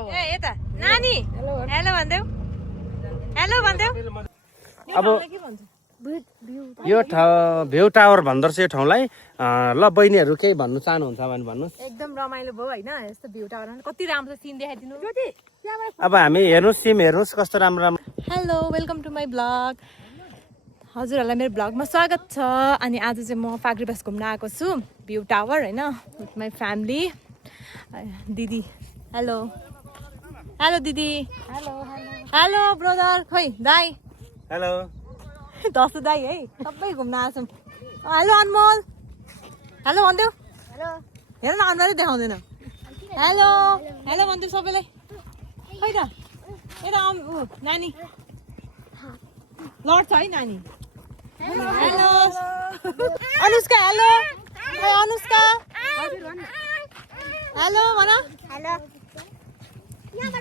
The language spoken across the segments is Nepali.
ए यता नानी हेलो भन्देऊ हेलो भन्देऊ अब यो भ्यू टावर भन्दो रहेछ यो ठाउँलाई ल बहिनीहरू केही भन्नु चाहनुहुन्छ भने भन्नुहोस् एकदम रमाइलो भयो हैन यस्तो भ्यू टावर कति राम्रो सिन देखाइदिनु अब हामी हेर्नुहोस् सिम हेर्नुहोस् कस्तो राम्रो राम्रो hello welcome to my blog हजुरहरूलाई मेरो ब्लगमा स्वागत छ अनि आज चाहिँ म फाग्रीबास घुम्न आएको छु भ्यू टावर हैन विथ माई फ्यामिली दिदी हेलो हेलो दिदी हेलो हेलो ब्रदर खोइ दाई हेलो दसो दाई है सबै घुम्न आएछौँ हेलो अनमोल हेलो भनिदेऊ हेर न अनुहारै देखाउँदैन हेलो हेलो भनिदेऊ सबैलाई खै त यता नानी लड्छ है नानी hello Anushka hello Anushka hello भन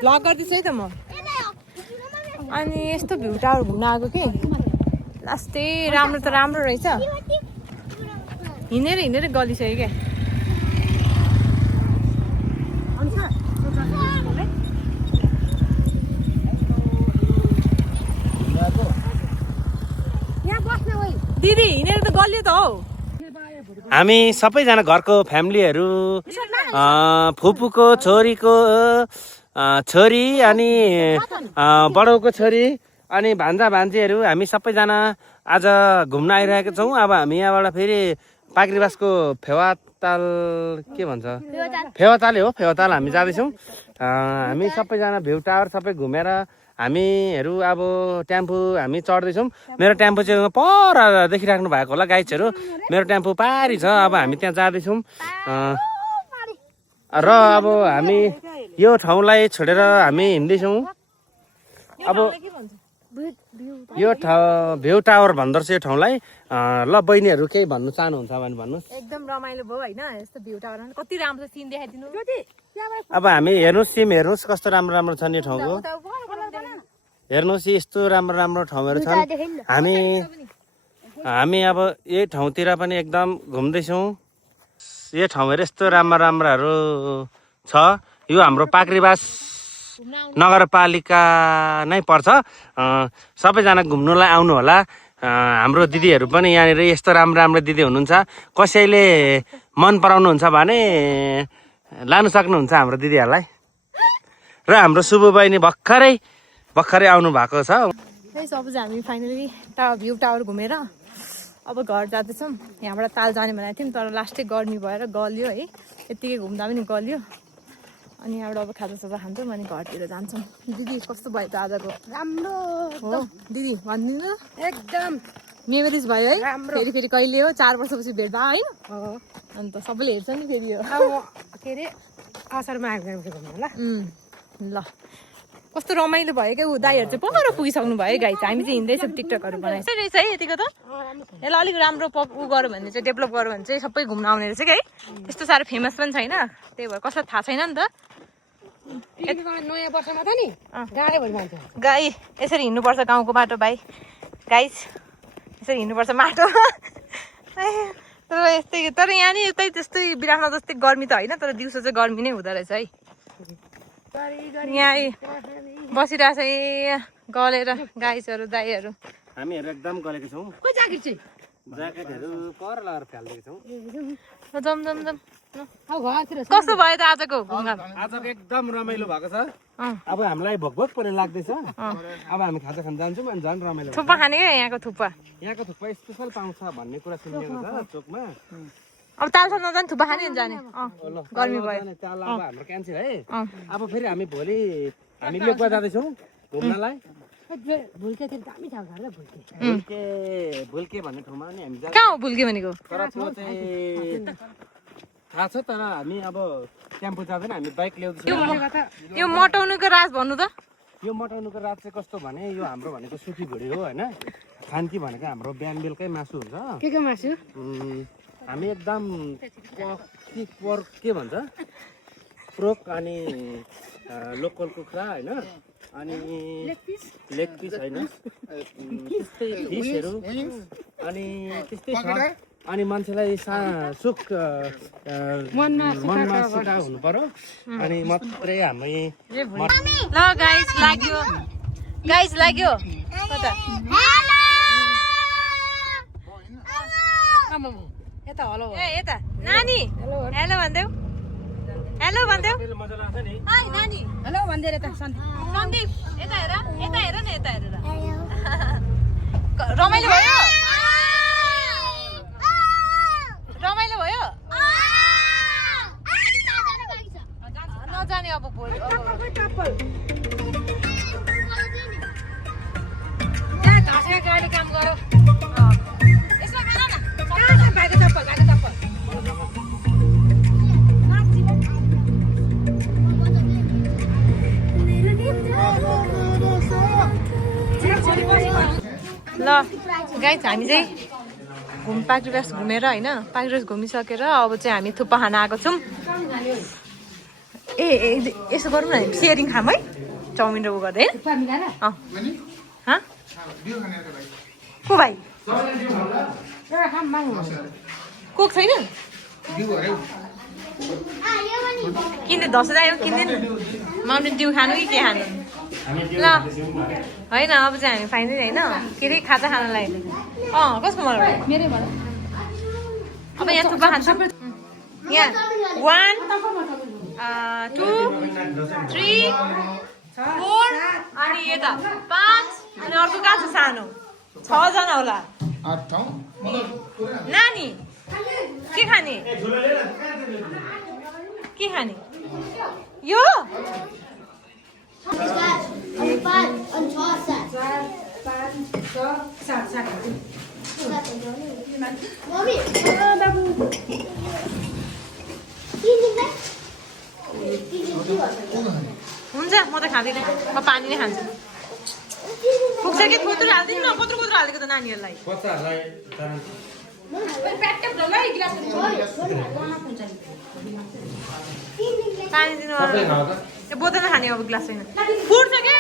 ब्लग गर्दैछु है त म अनि यस्तो भ्यू टावर घुम्न आएको कि लास्टै राम्रो त राम्रो रहेछ हिँडेर गलिसक्यो क्या दिदी हिँडेर त गलियो त हौ हामी सबैजना घरको फ्यामिलीहरू फुपूको छोरीको छोरी अनि बडाउको छोरी अनि भान्जा भान्जीहरू हामी सबैजना आज घुम्न आइरहेका छौँ अब हामी यहाँबाट फेरि पाक्रीबासको फेवाताल के भन्छ फेवातालै हो फेवाताल हामी जाँदैछौँ हामी सबैजना भ्यू टावर सबै घुमेर हामीहरू अब टेम्पो हामी चढ्दैछौँ मेरो टेम्पो चाहिँ पर देखिराख्नु भएको होला गाइड्सहरू मेरो टेम्पो पारी छ अब हामी त्यहाँ जाँदैछौँ र अब हामी यो ठाउँलाई छोडेर हामी हिँड्दैछौँ अब यो भ्यू टावर भन्दो रहेछ यो ठाउँलाई ल बहिनीहरू केही भन्नु चाहनुहुन्छ भने भन्नुहोस् एकदम रमाइलो भयो हैन यस्तो भ्यू टावर कति राम्रो सिन देखाइदिनु अब हामी हेर्नुहोस् सिम हेर्नुहोस् कस्तो राम्रो राम्रो छन् यो ठाउँको हेर्नुहोस् यस्तो राम्रो राम्रो ठाउँहरू छन् हामी अब यही ठाउँतिर पनि एकदम घुम्दैछौँ यो ठाउँहरू यस्तो राम्रो राम्रोहरू छ यो हाम्रो पाक्रीबास नगरपालिका नै पर्छ सबैजना घुम्नुलाई आउनु होला हाम्रो दिदीहरू पनि यहाँनिर यस्तो राम्रो राम्रो दिदी हुनुहुन्छ कसैले मन पराउनुहुन्छ भने लानु सक्नुहुन्छ हाम्रो दिदीहरूलाई र हाम्रो शुभ बहिनी भर्खरै आउनु भएको छ सपोज हामी फाइनली भ्यू टावर घुमेर अब घर जाँदैछौँ यहाँबाट ताल जाने भनेको थियौँ तर लास्टै गर्मी भएर गल्यो है यत्तिकै घुम्दा पनि गल्यो अनि यहाँबाट अब खाजासाजा खान्छौँ अनि घरतिर जान्छौँ दिदी कस्तो भयो त आजको राम्रो हो दिदी भनिदिनु एकदम मेमोरिज भयो है फेरि कहिले हो 4 वर्षपछि भेट्दा होइन अन्त सबैले हेर्छ नि फेरि यो के अरे असारमा आएको ल ल कस्तो रमाइलो भयो क्या ऊ दाईहरू चाहिँ पर पुगिसक्नु भयो गाई चाहिँ हामी चाहिँ हिँड्दैछौँ टिकटकहरू बनाइछ रहेछ है यतिको त यसलाई अलिक राम्रो उ गऱ्यो भने चाहिँ डेभलप गऱ्यो भने चाहिँ सबै घुम्न आउने रहेछ कि है त्यस्तो साह्रो फेमस पनि छैन त्यही भएर कसलाई थाहा छैन नि त नयाँ वर्षमा त नि गाडीभरि जान्छ गाई यसरी हिँड्नुपर्छ गाउँको बाटो भाइ गाइस यसरी हिँड्नुपर्छ माटो तर यहाँ नि यतै त्यस्तै बिरामा जस्तै गर्मी त होइन तर दिउँसो चाहिँ गर्मी नै हुँदो रहेछ है यहाँ बसिरहेछ गलेर गाइसहरू दाईहरू हामीहरू एकदम गलेको छौँ खोइ जागिर चाहिँ ज्याकेटहरू पर लगाएर फ्यालिदिएको छौँ जम घरतिर कस्तो भयो त आजको घुमघाम आजको एकदम रमाइलो भएको छ अब हामीलाई भोक पनि लाग्दैछ अब हामी खाजा खान जान्छौँ अनि झन् रमाइलो थुक्पा खाने क्या यहाँको थुक्पा स्पेसल पाउँछ भन्ने कुरा सुनिएको छ चोकमा अब तालसाल नजाने थुक्पा खाने अनि जाने गर्मी भयो अब हाम्रो क्यान्सल है अब फेरि हामी भोलि हामी लेकमा जाँदैछौँ घुम्नलाई भुल्केतिर दामी छ घर भुल्के भन्ने ठाउँमा नि हामी कहाँ हो भुल्के भनेको तर त्यो चाहिँ थाहा छ तर हामी अब टेम्पो जाँदैन हामी बाइक ल्याउँदैछौँ यो मटाउनुको राज भन्नु त यो मटाउनुको रात चाहिँ कस्तो भने यो हाम्रो भनेको सुकी भुँडी हो होइन खान्की भनेको हाम्रो बिहान बेलुकै मासु हुन्छ के मासु हामी एकदम के भन्छ प्रोक अनि लोकल कुखुरा होइन अनि लेग पिस होइन त्यस्तै फिसहरू अनि त्यस्तै छ अनि मान्छेलाई सुख मनमा सुख हुनु पर्यो अनि मात्रै हामी ल गाइस लाग्यो कता यता हलो ए यता नानी हेलो भन्देऊ हेलो भन्देऊ हाय नानी हेलो भन्दै यता सन्दीप यता हेर न यता हेरेर रमाइलो भयो नजाने अब भोलि घाँसका गाडी काम गरौ यसमा खेल न भाइको चप्पल ल गाइस हामी चाहिँ पाक्रिस घुमेर होइन पाक्रिस घुमिसकेर अब चाहिँ हामी थुक्पा खान आएको छौँ ए यसो गरौँ न सेयरिङ खाम है चाउमिन र उ गर्दै को भाइ कोक छैन किन्ने 10,000 आयो किन्दैन माउन्टेन ड्यू खानु कि के खानु ल होइन अब चाहिँ हामी फाइनली होइन के अरे खाजा खानलाई कसको मन मेरै भन अब यहाँ थुक्पा खान्छौँ यहाँ 1 2 3 4 अनि यता 5 अनि अर्को कहाँ छ सानो 6 जना होला नानी के खाने यो हुन्छ म त खाँदिनँ म पानी नै खान्छु पुग्छ कि कत्रो हाल्दिनँ न कत्रो हालेको त नानीहरूलाई पानी दिनु त्यो बोतल खाने अब ग्लास छैन फुट्छ के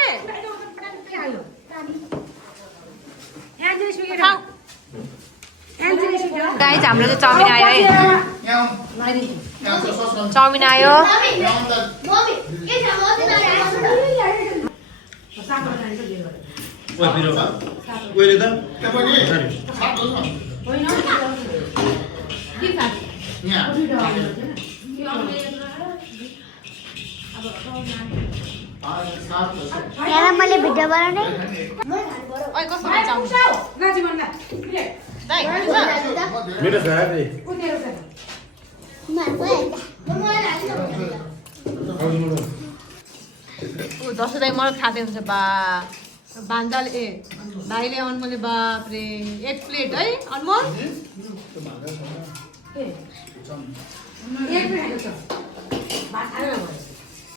गाइस हाम्रो चाहिँ चाउमिन आयो है चाउमिन आयो मैले भिडियो बनाउने मेरो साथी दसैँ दाइ मलाई खाँदै हुन्छ बा भान्दाले भाइले अनमोलले बाफ्रे 1 प्लेट है अनमोल एक